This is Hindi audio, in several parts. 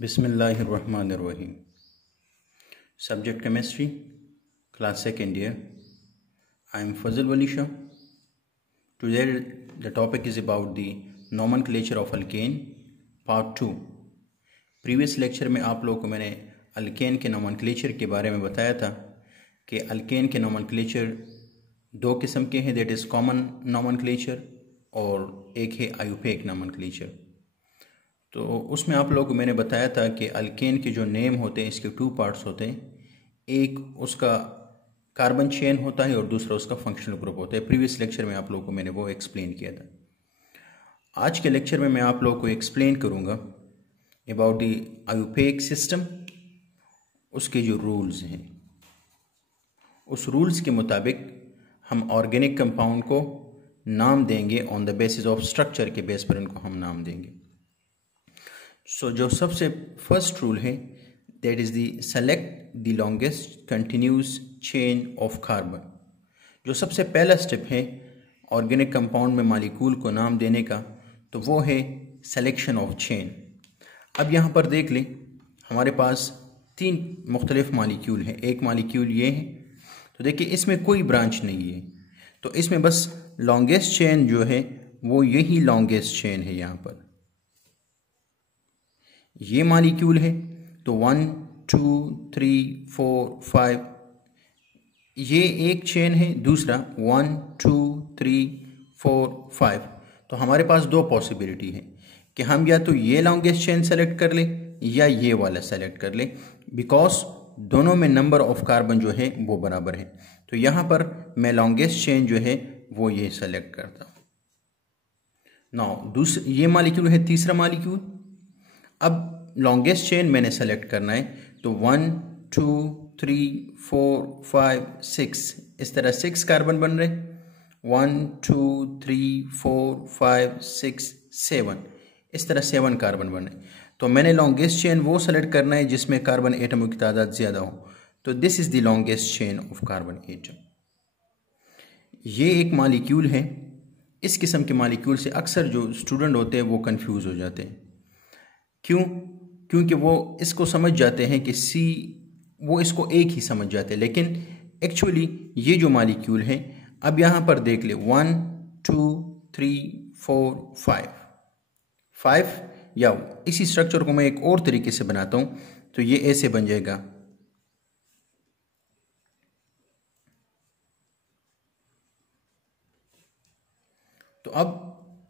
Bismillahirrahmanirrahim. Subject Chemistry, Class 2nd Year. I am Fazil Wali Shah. Today the topic is about the nomenclature of alkane, Part 2. Previous lecture में आप लोगों को मैंने alkane के nomenclature के बारे में बताया था कि alkane के nomenclature दो किस्म के हैं, that is common nomenclature और एक है IUPAC nomenclature. तो उसमें आप लोगों को मैंने बताया था कि अल्केन के जो नेम होते हैं इसके 2 पार्ट्स होते हैं. एक उसका कार्बन चेन होता है और दूसरा उसका फंक्शनल ग्रुप होता है. प्रीवियस लेक्चर में आप लोगों को मैंने वो एक्सप्लेन किया था. आज के लेक्चर में मैं आप लोगों को एक्सप्लेन करूँगा अबाउट दी आयुपेक सिस्टम, उसके जो रूल्स हैं. उस रूल्स के मुताबिक हम ऑर्गेनिक कंपाउंड को नाम देंगे on the basis of structure के बेस पर इनको हम नाम देंगे. जो सबसे फर्स्ट रूल है that is the select the longest continuous chain of carbon. जो सबसे पहला स्टेप है ऑर्गेनिक कंपाउंड में मालिक्यूल को नाम देने का, तो वो है सेलेक्शन ऑफ चेन. अब यहाँ पर देख लें, हमारे पास 3 मुख्तलिफ मालिक्यूल हैं. एक मालिक्यूल ये है, तो देखिए इसमें कोई ब्रांच नहीं है, तो इसमें बस लॉन्गेस्ट चेन जो है वो यही लॉन्गेस्ट चेन है. यहाँ पर ये मालिक्यूल है, तो 1 2 3 4 5 ये एक चेन है, दूसरा 1 2 3 4 5. तो हमारे पास 2 पॉसिबिलिटी है कि हम या तो ये लॉन्गेस्ट चेन सेलेक्ट कर ले या ये वाला सेलेक्ट कर ले, बिकॉज दोनों में नंबर ऑफ कार्बन जो है वो बराबर है. तो यहाँ पर मैं लॉन्गेस्ट चेन जो है वो ये सेलेक्ट करता हूँ. नाउ ये मालिक्यूल है तीसरा मालिक्यूल. अब लॉन्गेस्ट चेन मैंने सेलेक्ट करना है, तो 1 2 3 4 5 6 इस तरह 6 कार्बन बन रहे. 1 2 3 4 5 6 7 इस तरह 7 कार्बन बन रहे. तो मैंने लॉन्गेस्ट चेन वो सेलेक्ट करना है जिसमें कार्बन एटमों की तादाद ज़्यादा हो. तो this is the longest chain of carbon atom. ये एक मालिक्यूल है. इस किस्म के मालिक्यूल से अक्सर जो स्टूडेंट होते हैं वो कंफ्यूज हो जाते हैं. क्यों? क्योंकि वो इसको समझ जाते हैं कि सी, वो इसको एक ही समझ जाते हैं, लेकिन एक्चुअली ये जो मालिक्यूल है, अब यहाँ पर देख ले 1 2 3 4 5 या इसी स्ट्रक्चर को मैं एक और तरीके से बनाता हूँ, तो ये ऐसे बन जाएगा. तो अब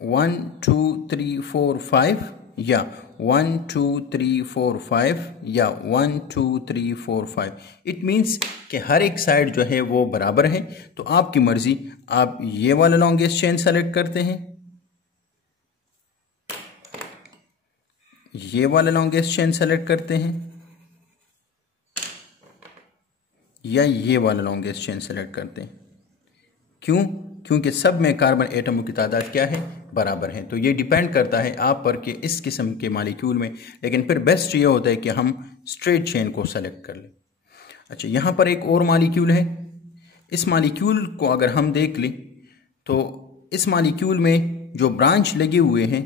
1 2 3 4 5 या 1 2 3 4 5 या 1 2 3 4 5. इट मीन्स कि हर एक साइड जो है वो बराबर है. तो आपकी मर्जी, आप ये वाला लॉन्गेस्ट चेन सेलेक्ट करते हैं, ये वाला लॉन्गेस्ट चेन सेलेक्ट करते हैं, या ये वाला लॉन्गेस्ट चेन सेलेक्ट करते हैं. क्यों? क्योंकि सब में कार्बन एटमों की तादाद क्या है, बराबर है. तो ये डिपेंड करता है आप पर कि इस किस्म के मालिक्यूल में, लेकिन फिर बेस्ट ये होता है कि हम स्ट्रेट चेन को सेलेक्ट कर लें. अच्छा, यहाँ पर एक और मालिक्यूल है. इस मालिक्यूल को अगर हम देख लें, तो इस मालिक्यूल में जो ब्रांच लगे हुए हैं,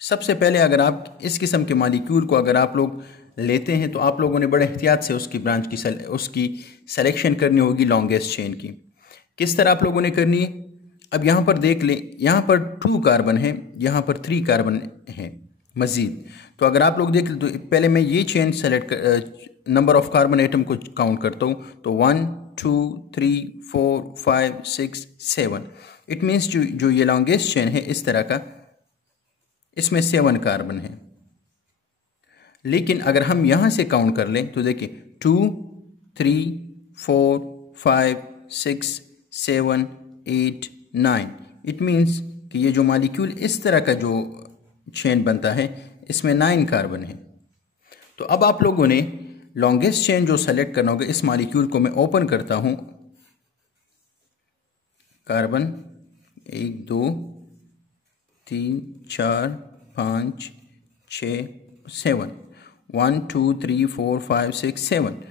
सबसे पहले अगर आप इस किस्म के मालिक्यूल को अगर आप लोग लेते हैं, तो आप लोगों ने बड़े एहतियात से उसकी ब्रांच की उसकी सेलेक्शन करनी होगी लॉन्गेस्ट चेन की. किस तरह आप लोगों ने करनी है? अब यहाँ पर देख लें, यहाँ पर 2 कार्बन है, यहाँ पर 3 कार्बन है मज़ीद. तो अगर आप लोग देख लें, तो पहले मैं ये chain select number of carbon atom को काउंट करता हूँ, तो 1 2 3 4 5 6 7. इट मीन्स जो ये लॉन्गेस्ट चेन है इस तरह का, इसमें 7 कार्बन है. लेकिन अगर हम यहाँ से काउंट कर लें, तो देखिए 2 3 4 5 6 7 8 9. इट मीन्स कि ये जो मालिक्यूल इस तरह का जो चेन बनता है, इसमें 9 कार्बन है. तो अब आप लोगों ने लॉन्गेस्ट चेन जो सेलेक्ट करना होगा, इस मालिक्यूल को मैं ओपन करता हूं. कार्बन 1 2 3 4 5 6 7 1 2 3 4 5 6 7.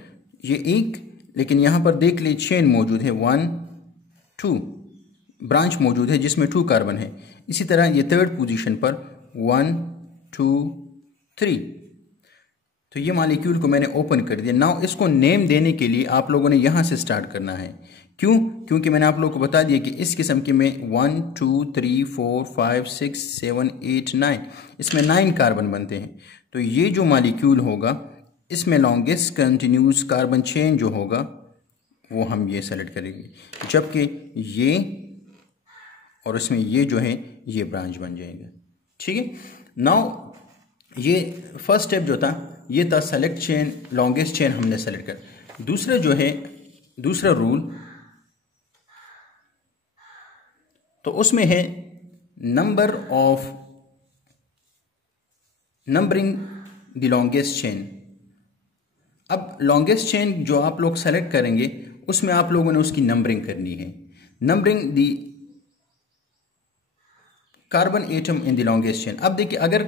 ये एक, लेकिन यहाँ पर देख ले चेन मौजूद है, 1 2 ब्रांच मौजूद है जिसमें 2 कार्बन है. इसी तरह ये थर्ड पोजीशन पर 1 2 3. तो ये मॉलिक्यूल को मैंने ओपन कर दिया। नाउ इसको नेम देने के लिए आप लोगों ने यहाँ से स्टार्ट करना है। क्यों? क्योंकि मैंने आप लोगों को बता दिया कि इस किस्म के में 1 2 3 4 5 6 7 8 9 इसमें 9 कार्बन बनते हैं। तो ये जो मॉलिक्यूल होगा इसमें लॉन्गेस्ट कंटिन्यूस कार्बन चेन जो होगा वो हम ये सेलेक्ट करेंगे, जबकि ये और इसमें ये जो है ये ब्रांच बन जाएगा। ठीक है। नाउ ये फर्स्ट स्टेप जो था ये था सेलेक्ट चेन, लॉन्गेस्ट चेन हमने सेलेक्ट कर। दूसरा जो है दूसरा रूल, तो उसमें है नंबरिंग द लॉन्गेस्ट चेन। अब लॉन्गेस्ट चेन जो आप लोग सेलेक्ट करेंगे उसमें आप लोगों ने उसकी नंबरिंग करनी है। Numbering the carbon atom in the longest chain. अब देखिए, अगर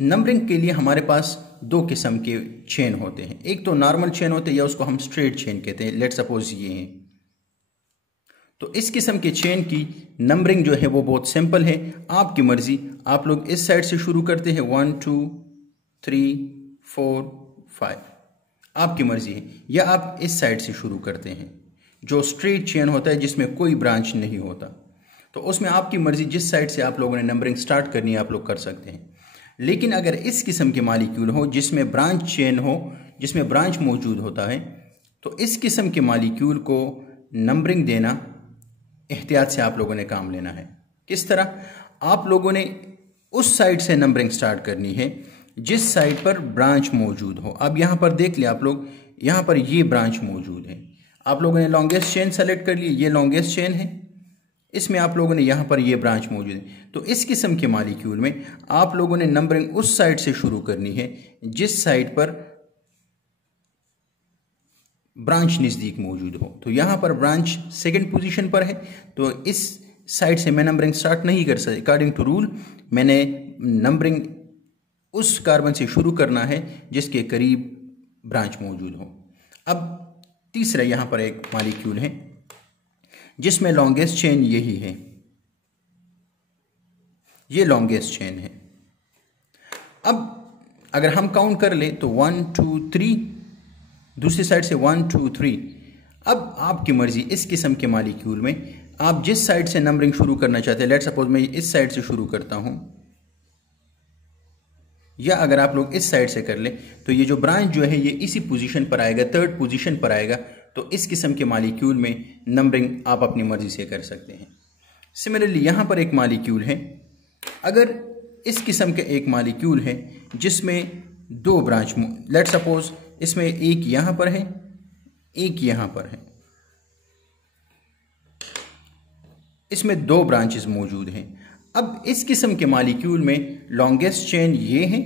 नंबरिंग के लिए हमारे पास दो किस्म के चेन होते हैं, एक तो नॉर्मल चेन होते हैं या उसको हम स्ट्रेट चेन कहते हैं। लेट्स सपोज ये हैं। तो इस किस्म के चेन की नंबरिंग जो है वो बहुत सिंपल है, आपकी मर्जी। आप लोग इस साइड से शुरू करते हैं 1 2 3 4 5, आपकी मर्जी है, या आप इस साइड से शुरू करते हैं जो स्ट्रेट चेन होता है जिसमें कोई ब्रांच नहीं होता। तो उसमें आपकी मर्जी, जिस साइड से आप लोगों ने नंबरिंग स्टार्ट करनी है आप लोग कर सकते हैं। लेकिन अगर इस किस्म के मॉलिक्यूल हो जिसमें ब्रांच चेन हो, जिसमें ब्रांच मौजूद होता है, तो इस किस्म के मॉलिक्यूल को नंबरिंग देना एहतियात से आप लोगों ने काम लेना है। किस तरह? आप लोगों ने उस साइड से नंबरिंग स्टार्ट करनी है जिस साइड पर ब्रांच मौजूद हो। अब यहाँ पर देख लिया आप लोग, यहाँ पर ये ब्रांच मौजूद है। आप लोगों ने लॉन्गेस्ट चेन सेलेक्ट कर ली, ये लॉन्गेस्ट चेन है, इसमें आप लोगों ने यहाँ पर ये ब्रांच मौजूद है। तो इस किस्म के मॉलिक्यूल में आप लोगों ने नंबरिंग उस साइड से शुरू करनी है जिस साइड पर ब्रांच नज़दीक मौजूद हो। तो यहाँ पर ब्रांच सेकंड पोजीशन पर है, तो इस साइड से मैं नंबरिंग स्टार्ट नहीं कर सकता। अकॉर्डिंग टू रूल मैंने नंबरिंग उस कार्बन से शुरू करना है जिसके करीब ब्रांच मौजूद हो। अब तीसरा यहाँ पर एक मॉलिक्यूल है जिसमें लॉन्गेस्ट चेन यही है, ये लॉन्गेस्ट चेन है। अब अगर हम काउंट कर ले तो 1 2 3, दूसरी साइड से 1 2 3। अब आपकी मर्जी, इस किस्म के मॉलिक्यूल में आप जिस साइड से नंबरिंग शुरू करना चाहते हैं, लेट सपोज मैं इस साइड से शुरू करता हूं, या अगर आप लोग इस साइड से कर ले तो ये जो ब्रांच जो है ये इसी पोजीशन पर आएगा, थर्ड पोजीशन पर आएगा। तो इस किस्म के मॉलिक्यूल में नंबरिंग आप अपनी मर्जी से कर सकते हैं। सिमिलरली यहाँ पर एक मॉलिक्यूल है, अगर इस किस्म का एक मॉलिक्यूल है जिसमें दो ब्रांच, लेट सपोज इसमें एक यहाँ पर है, एक यहाँ पर है, इसमें दो ब्रांचेस मौजूद हैं। अब इस किस्म के मॉलिक्यूल में लॉन्गेस्ट चेन ये है।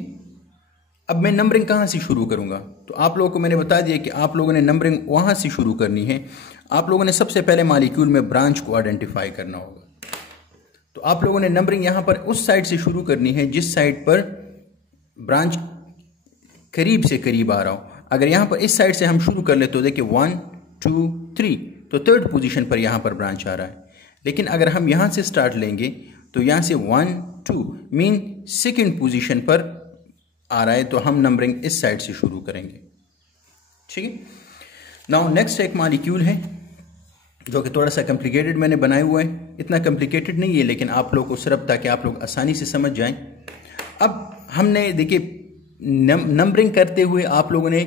अब मैं नंबरिंग कहाँ से शुरू करूँगा? तो आप लोगों को मैंने बता दिया कि आप लोगों ने नंबरिंग वहाँ से शुरू करनी है। आप लोगों ने सबसे पहले मॉलिक्यूल में ब्रांच को आइडेंटिफाई करना होगा। तो आप लोगों ने नंबरिंग यहाँ पर उस साइड से शुरू करनी है जिस साइड पर ब्रांच करीब से करीब आ रहा हो। अगर यहाँ पर इस साइड से हम शुरू कर ले तो देखिए 1 2 3, तो थर्ड पोजीशन पर यहाँ पर ब्रांच आ रहा है। लेकिन अगर हम यहाँ से स्टार्ट लेंगे तो यहाँ से 1 2 मीन सेकेंड पोजीशन पर आ रहा है, तो हम नंबरिंग इस साइड से शुरू करेंगे। ठीक है। नाउ नेक्स्ट एक मॉलिक्यूल है जो कि थोड़ा सा कॉम्प्लिकेटेड मैंने बनाया हुआ है। इतना कॉम्प्लिकेटेड नहीं है लेकिन आप लोग को सिर्फ ताकि आप लोग आसानी से समझ जाएं। अब हमने देखिए नंबरिंग करते हुए आप लोगों ने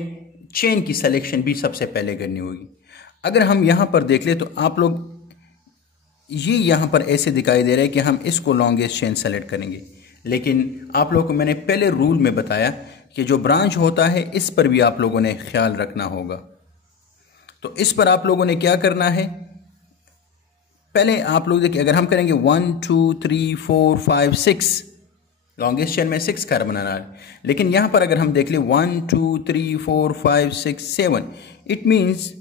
चेन की सिलेक्शन भी सबसे पहले करनी होगी। अगर हम यहाँ पर देख ले तो आप लोग ये यहाँ पर ऐसे दिखाई दे रहा है कि हम इसको लॉन्गेस्ट चेन सेलेक्ट करेंगे, लेकिन आप लोगों को मैंने पहले रूल में बताया कि जो ब्रांच होता है इस पर भी आप लोगों ने ख्याल रखना होगा। तो इस पर आप लोगों ने क्या करना है, पहले आप लोग देखिए, अगर हम करेंगे 1 2 3 4 5 6, लॉन्गेस्ट चेन में 6 कार्बन आ रहा है, लेकिन यहां पर अगर हम देख ले 1 2 3 4 5 6 7, इट मीन्स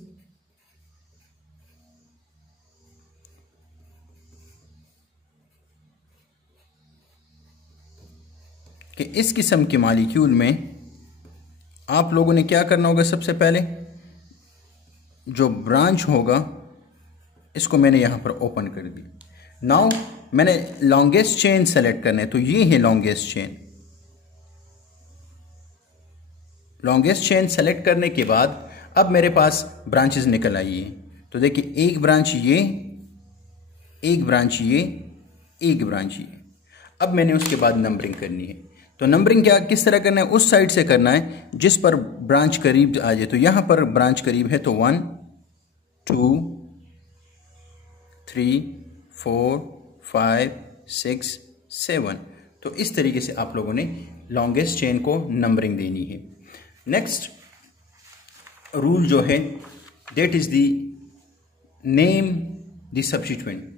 कि इस किस्म के मॉलिक्यूल में आप लोगों ने क्या करना होगा, सबसे पहले जो ब्रांच होगा इसको मैंने यहां पर ओपन कर दी। नाउ मैंने लॉन्गेस्ट चेन सेलेक्ट करना है, तो ये है longest chain. Longest chain select करने के बाद अब मेरे पास ब्रांचेस निकल आई है। तो देखिए एक ब्रांच ये, एक ब्रांच ये, एक ब्रांच ये। अब मैंने उसके बाद नंबरिंग करनी है। तो नंबरिंग क्या किस तरह करना है, उस साइड से करना है जिस पर ब्रांच करीब आ जाए। तो यहां पर ब्रांच करीब है तो 1 2 3 4 5 6 7। तो इस तरीके से आप लोगों ने लॉन्गेस्ट चेन को नंबरिंग देनी है। नेक्स्ट रूल जो है that is the name the substituent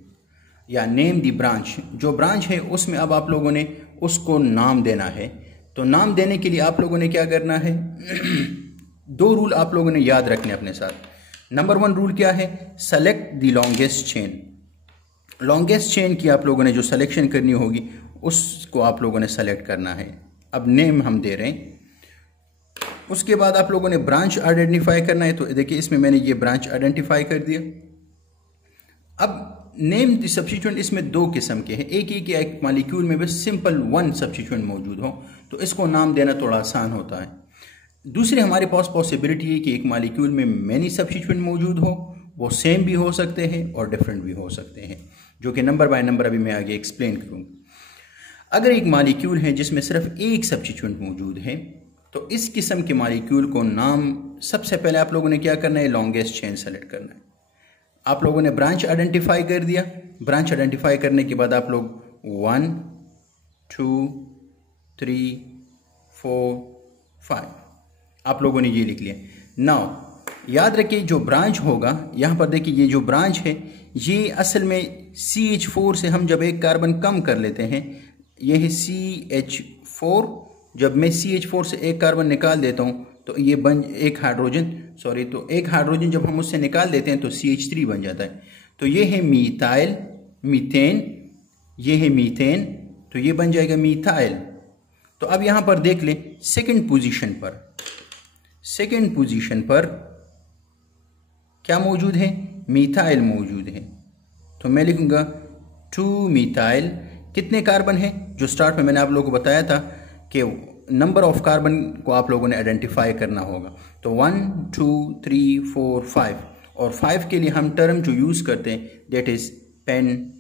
या नेम द ब्रांच। जो ब्रांच है उसमें अब आप लोगों ने उसको नाम देना है। तो नाम देने के लिए आप लोगों ने क्या करना है दो रूल आप लोगों ने याद रखने अपने साथ। नंबर 1 रूल क्या है, select the longest chain. Longest chain की आप लोगों ने जो सिलेक्शन करनी होगी उसको आप लोगों ने सेलेक्ट करना है। अब नेम हम दे रहे हैं। उसके बाद आप लोगों ने ब्रांच आइडेंटिफाई करना है। तो देखिए इसमें मैंने ये ब्रांच आइडेंटिफाई कर दिया। अब नेम द सब्स्टिट्यूएंट इसमें दो किस्म के हैं। एक मॉलिक्यूल में बस सिंपल 1 सब्स्टिट्यूएंट मौजूद हो तो इसको नाम देना थोड़ा आसान होता है। दूसरी हमारे पास पॉसिबिलिटी है कि एक मॉलिक्यूल में मैनी सब्स्टिट्यूएंट मौजूद हो, वो सेम भी हो सकते हैं और डिफरेंट भी हो सकते हैं, जो कि नंबर बाय नंबर अभी मैं आगे एक्सप्लेन करूँगा। अगर एक मॉलिक्यूल है जिसमें सिर्फ एक सब्स्टिट्यूएंट मौजूद है तो इस किस्म के मॉलिक्यूल को नाम सबसे पहले आप लोगों ने क्या करना है, लॉन्गेस्ट चेन सेलेक्ट करना है। आप लोगों ने ब्रांच आइडेंटिफाई कर दिया। ब्रांच आइडेंटिफाई करने के बाद आप लोग 1 2 3 4 5 आप लोगों ने ये लिख लिया। नाउ याद रखिए जो ब्रांच होगा यहाँ पर देखिए ये जो ब्रांच है ये असल में CH4 से हम जब एक कार्बन कम कर लेते हैं, ये है CH4। जब मैं CH4 से एक कार्बन निकाल देता हूँ तो ये एक हाइड्रोजन जब हम उससे निकाल देते हैं तो CH3 बन जाता है। तो ये है मीथेन, ये है मीथेन, तो ये बन जाएगा मीथाइल। तो अब यहां पर देख लें सेकंड पोजीशन पर क्या मौजूद है, मीथाइल मौजूद है। तो मैं लिखूंगा 2 मीथाइल। कितने कार्बन है, जो स्टार्ट में मैंने आप लोगों को बताया था कि नंबर ऑफ कार्बन को आप लोगों ने आइडेंटिफाई करना होगा। तो 1 2 3 4 5 और 5 के लिए हम टर्म जो यूज करते हैं दैट इज पेंटेन।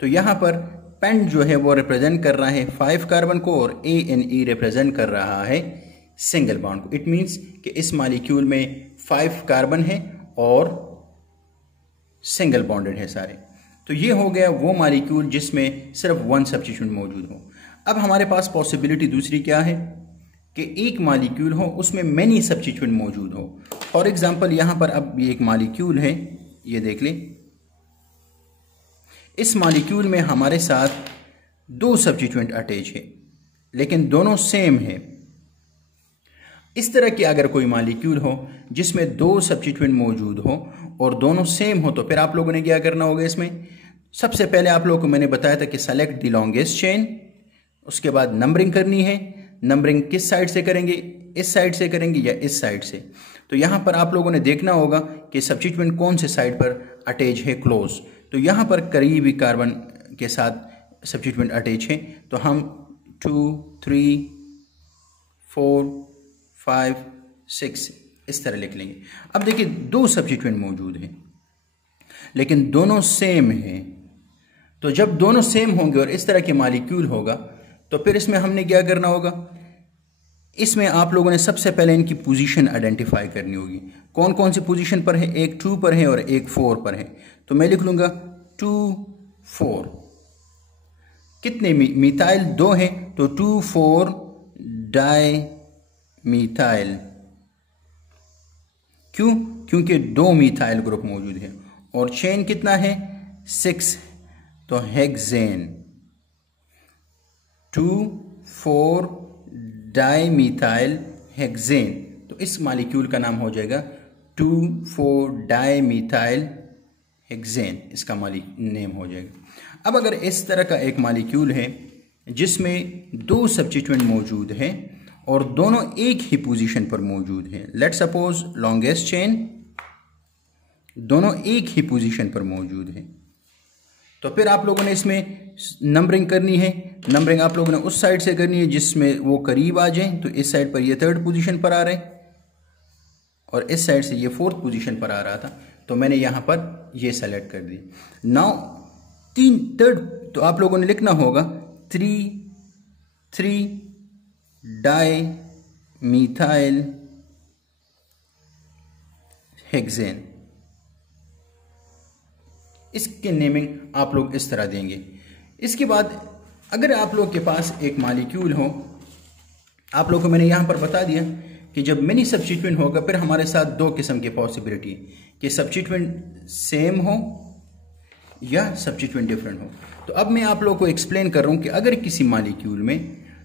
तो यहां पर पेंट जो है वो रिप्रेजेंट कर रहा है 5 कार्बन को और ANE रिप्रेजेंट कर रहा है सिंगल बॉन्ड को। इट मींस कि इस मॉलिक्यूल में 5 कार्बन है और सिंगल बॉन्डेड है सारे। तो ये हो गया वो मॉलिक्यूल जिसमें सिर्फ 1 सब्स्टिट्यूएंट मौजूद हो। अब हमारे पास पॉसिबिलिटी दूसरी क्या है कि एक मॉलिक्यूल हो उसमें मैनी सब्स्टिट्यूएंट मौजूद हो। फॉर एग्जांपल यहां पर अब ये एक मॉलिक्यूल है, ये देख लें। इस मॉलिक्यूल में हमारे साथ 2 सब्स्टिट्यूएंट अटैच है लेकिन दोनों सेम है। इस तरह की अगर कोई मॉलिक्यूल हो जिसमें 2 सब्स्टिट्यूएंट मौजूद हो और दोनों सेम हो तो फिर आप लोगों ने क्या करना होगा, इसमें सबसे पहले आप लोगों को मैंने बताया था कि सेलेक्ट द लॉन्गेस्ट चेन। उसके बाद नंबरिंग करनी है। नंबरिंग किस साइड से करेंगे, इस साइड से करेंगे या इस साइड से। तो यहां पर आप लोगों ने देखना होगा कि सब्स्टिट्यूएंट कौन से साइड पर अटैच है, क्लोज। तो यहां पर करीबी कार्बन के साथ सब्स्टिट्यूएंट अटैच है। तो हम 2 3 4 5 6 इस तरह लिख लेंगे। अब देखिए 2 सब्स्टिट्यूएंट मौजूद हैं लेकिन दोनों सेम हैं। तो जब दोनों सेम होंगे और इस तरह के मॉलिक्यूल होगा तो फिर इसमें हमने क्या करना होगा, इसमें आप लोगों ने सबसे पहले इनकी पोजीशन आइडेंटिफाई करनी होगी। कौन कौन सी पोजीशन पर है, एक 2 पर है और एक 4 पर है। तो मैं लिख लूंगा 2 4। कितने मिथाइल 2 है तो 2 4 डाई मिथाइल। क्यों, क्योंकि 2 मिथाइल ग्रुप मौजूद है। और चेन कितना है 6, तो हेक्सेन 2 4 डाई मिथाइल हेक्सेन। तो इस मॉलिक्यूल का नाम हो जाएगा 2 4 डाई मिथाइल हेक्सेन, इसका नेम हो जाएगा। अब अगर इस तरह का एक मॉलिक्यूल है जिसमें 2 सब्स्टिट्यूएंट मौजूद हैं और दोनों एक ही पोजीशन पर मौजूद हैं, लेट्स सपोज लॉन्गेस्ट चेन, दोनों एक ही पोजीशन पर मौजूद हैं। तो फिर आप लोगों ने इसमें नंबरिंग करनी है। नंबरिंग आप लोगों ने उस साइड से करनी है जिसमें वो करीब आ जाए। तो इस साइड पर ये 3rd पोजीशन पर आ रहे हैं और इस साइड से ये 4th पोजीशन पर आ रहा था, तो मैंने यहाँ पर ये सेलेक्ट कर दी। नाउ 3rd, तो आप लोगों ने लिखना होगा 3 डाई मिथाइल हेक्सेन। इसके नेमिंग आप लोग इस तरह देंगे। इसके बाद अगर आप लोग के पास एक मॉलिक्यूल हो, आप लोग को मैंने यहाँ पर बता दिया कि जब मिनी सब्स्टिट्यूएंट होगा फिर हमारे साथ 2 किस्म की पॉसिबिलिटी है कि सब्स्टिट्यूएंट सेम हो या सब्स्टिट्यूएंट डिफरेंट हो। तो अब मैं आप लोगों को एक्सप्लेन कर रहा हूँ कि अगर किसी मॉलिक्यूल में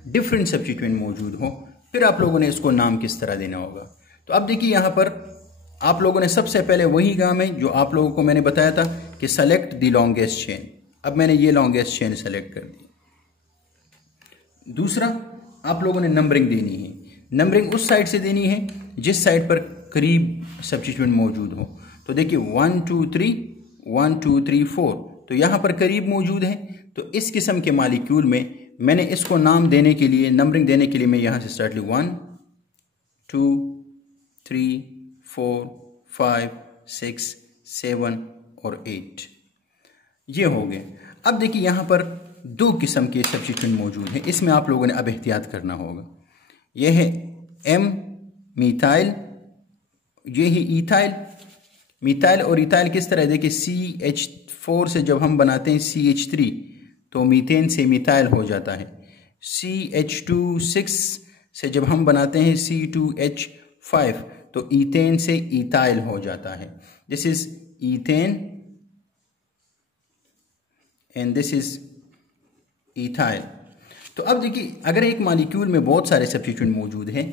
डिफरेंट सब्स्टिट्यूएंट मौजूद हो फिर आप लोगों ने इसको नाम किस तरह देना होगा। तो अब देखिए यहाँ पर आप लोगों ने सबसे पहले वही काम है जो आप लोगों को मैंने बताया था कि सेलेक्ट द लॉन्गेस्ट चेन। अब मैंने ये लॉन्गेस्ट चेन सेलेक्ट कर दी। दूसरा, आप लोगों ने नंबरिंग देनी है। नंबरिंग उस साइड से देनी है जिस साइड पर करीब सब्स्टिट्यूएंट मौजूद हो। तो देखिए 1 2 3 1 2 3 4, तो यहाँ पर करीब मौजूद है। तो इस किस्म के मॉलिक्यूल में मैंने इसको नाम देने के लिए, नंबरिंग देने के लिए मैं यहाँ से स्टार्ट ली 1 2 3 4 5 6 7 और 8, ये हो गए। अब देखिए यहाँ पर 2 किस्म के सब्स्टिट्यूएंट मौजूद हैं, इसमें आप लोगों ने अब एहतियात करना होगा। यह है M मिथाइल, ये है इथाइल। मिथाइल और इथाइल किस तरह, देखिए CH4 से जब हम बनाते हैं CH3 तो मीथेन से मिथाइल हो जाता है। CH2 से जब हम बनाते हैं C2H5 तो ईथेन से इथाइल हो जाता है। This is ethane and this is ethyl. तो अब देखिए अगर एक मॉलिक्यूल में बहुत सारे सब्स्टिट्यूएंट मौजूद हैं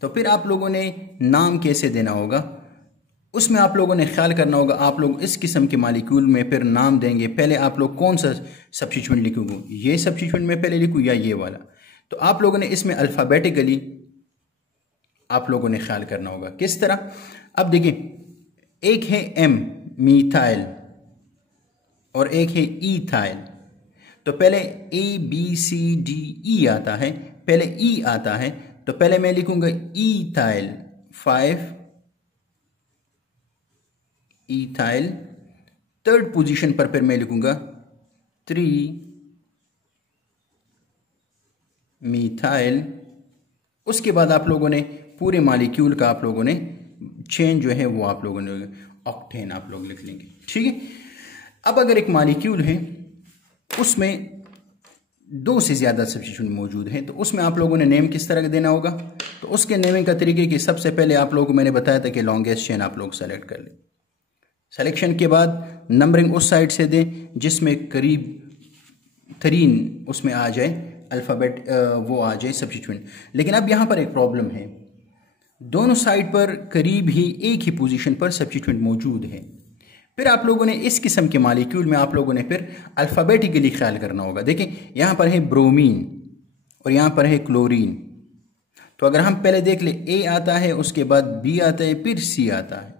तो फिर आप लोगों ने नाम कैसे देना होगा, उसमें आप लोगों ने ख्याल करना होगा। आप लोग इस किस्म के मॉलिक्यूल में फिर नाम देंगे, पहले आप लोग कौन सा सब्स्टिट्यूएंट लिखोगे, ये सब्स्टिट्यूएंट में पहले लिखूँ या ये वाला। तो आप लोगों ने इसमें अल्फ़ाबेटिकली आप लोगों ने ख्याल करना होगा। किस तरह, अब देखिए एक है M मिथाइल और एक है इथाइल। तो पहले ABCDE आता है, पहले E आता है, तो पहले मैं लिखूंगा इथाइल 5 इथाइल। 3rd पोजीशन पर फिर मैं लिखूंगा 3 मिथाइल। उसके बाद आप लोगों ने पूरे मॉलिक्यूल का आप लोगों ने चेन जो है वो आप लोगों ने ऑक्टेन आप लोग लिख लेंगे, ठीक है। अब अगर एक मॉलिक्यूल है उसमें 2 से ज़्यादा सब्स्टिट्यूएंट मौजूद हैं तो उसमें आप लोगों ने नेम किस तरह देना होगा। तो उसके नेमिंग का तरीके कि सबसे पहले आप लोगों को मैंने बताया था कि लॉन्गेस्ट चेन आप लोग सेलेक्ट कर लें। सिलेक्शन के बाद नंबरिंग उस साइड से दें जिसमें करीब तरीन उसमें आ जाए अल्फ़ाबेट, वो आ जाए सब्स्टिट्यूएंट। लेकिन अब यहाँ पर एक प्रॉब्लम है, दोनों साइड पर करीब ही एक ही पोजीशन पर सब्स्टिट्यूएंट मौजूद है। फिर आप लोगों ने इस किस्म के मॉलिक्यूल में आप लोगों ने फिर अल्फ़ाबेटिकली ख्याल करना होगा। देखिए यहाँ पर है ब्रोमीन और यहाँ पर है क्लोरीन। तो अगर हम पहले देख ले, A आता है, उसके बाद B आता है, फिर C आता है।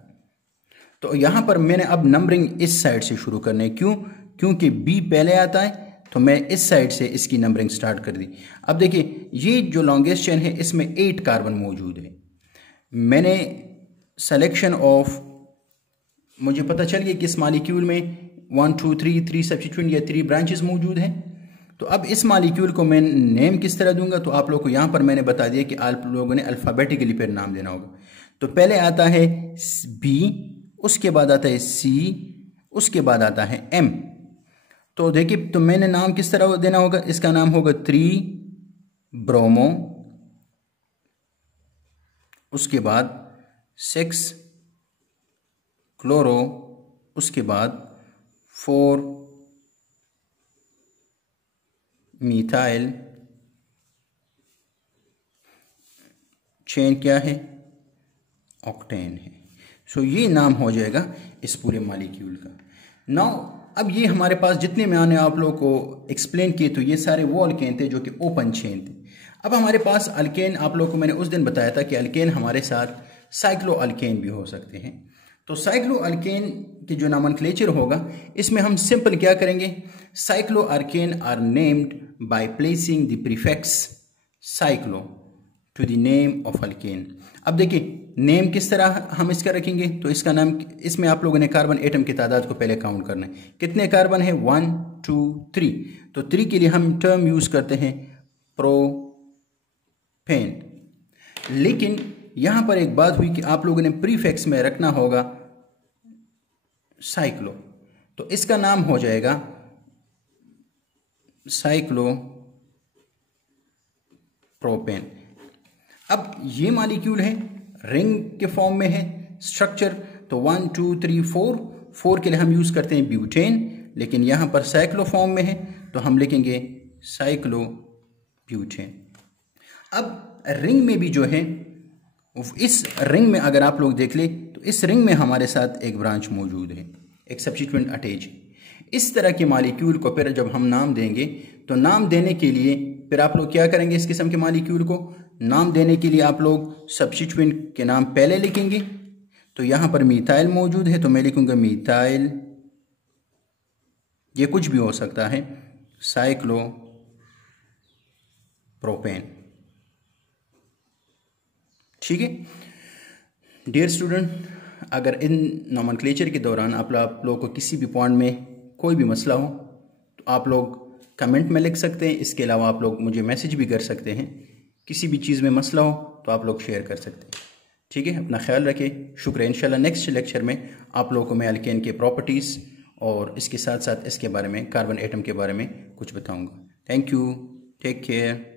तो यहाँ पर मैंने अब नंबरिंग इस साइड से शुरू करनी है। क्यों? क्योंकि B पहले आता है तो मैं इस साइड से इसकी नंबरिंग स्टार्ट कर दी। अब देखिए ये जो लॉन्गेस्ट चेन है इसमें 8 कार्बन मौजूद है। मैंने सिलेक्शन ऑफ, मुझे पता चल गया कि इस मॉलिक्यूल में 1 2 3 सब्स्टिट्यूएंट या 3 ब्रांचेस मौजूद हैं। तो अब इस मॉलिक्यूल को मैं नेम किस तरह दूंगा, तो आप लोग को यहाँ पर मैंने बता दिया कि आप लोगों ने अल्फ़ाबेटिकली फिर नाम देना होगा। तो पहले आता है B, उसके बाद आता है C, उसके बाद आता है M। तो देखिए, तो मैंने नाम किस तरह देना होगा, इसका नाम होगा 3 ब्रोमो, उसके बाद 6 क्लोरो, उसके बाद 4 मिथाइल। चेन क्या है? ऑक्टेन है। सो ये नाम हो जाएगा इस पूरे मॉलिक्यूल का। नाउ अब ये हमारे पास जितने मैंने आप लोगों को एक्सप्लेन किए तो ये सारे वो अल्केन थे जो कि ओपन चेन थे। अब हमारे पास अल्केन, आप लोगों को मैंने उस दिन बताया था कि अल्केन हमारे साथ साइक्लो अल्केन भी हो सकते हैं। तो साइक्लोअल्केन की जो नॉमेनक्लेचर होगा, इसमें हम सिंपल क्या करेंगे, cycloalkane are named by placing the prefix cyclo to the name of alkane. अब देखिए नेम किस तरह हम इसका रखेंगे, तो इसका नाम, इसमें आप लोगों ने कार्बन एटम की तादाद को पहले काउंट करना है, कितने कार्बन है, 1 2 3। तो 3 के लिए हम टर्म यूज करते हैं प्रोपेन। लेकिन यहां पर एक बात हुई कि आप लोगों ने प्रीफिक्स में रखना होगा साइक्लो, तो इसका नाम हो जाएगा साइक्लो प्रोपेन। अब ये मॉलिक्यूल है, रिंग के फॉर्म में है स्ट्रक्चर, तो 1 2 3 4 के लिए हम यूज करते हैं ब्यूटेन, लेकिन यहां पर साइक्लो फॉर्म में है तो हम लिखेंगे साइक्लो ब्यूटेन। अब रिंग में भी जो है, इस रिंग में अगर आप लोग देख ले तो इस रिंग में हमारे साथ एक ब्रांच मौजूद है, एक सब्स्टिट्यूएंट अटैच। इस तरह के मॉलिक्यूल को फिर जब हम नाम देंगे, तो नाम देने के लिए फिर आप लोग क्या करेंगे, इस किस्म के मॉलिक्यूल को नाम देने के लिए आप लोग सब्स्टिट्यूएंट के नाम पहले लिखेंगे। तो यहां पर मीथाइल मौजूद है तो मैं लिखूंगा मीथाइल, ये कुछ भी हो सकता है, साइक्लो प्रोपेन। ठीक है डियर स्टूडेंट, अगर इन नॉमेनक्लेचर के दौरान आप लोगों को किसी भी पॉइंट में कोई भी मसला हो तो आप लोग कमेंट में लिख सकते हैं। इसके अलावा आप लोग मुझे मैसेज भी कर सकते हैं, किसी भी चीज़ में मसला हो तो आप लोग शेयर कर सकते हैं। ठीक है, अपना ख्याल रखें, शुक्रिया। इंशाल्लाह नेक्स्ट लेक्चर में आप लोगों को मैं अल्केन के प्रॉपर्टीज़ और इसके साथ साथ इसके बारे में, कार्बन एटम के बारे में कुछ बताऊंगा। Thank you, take care.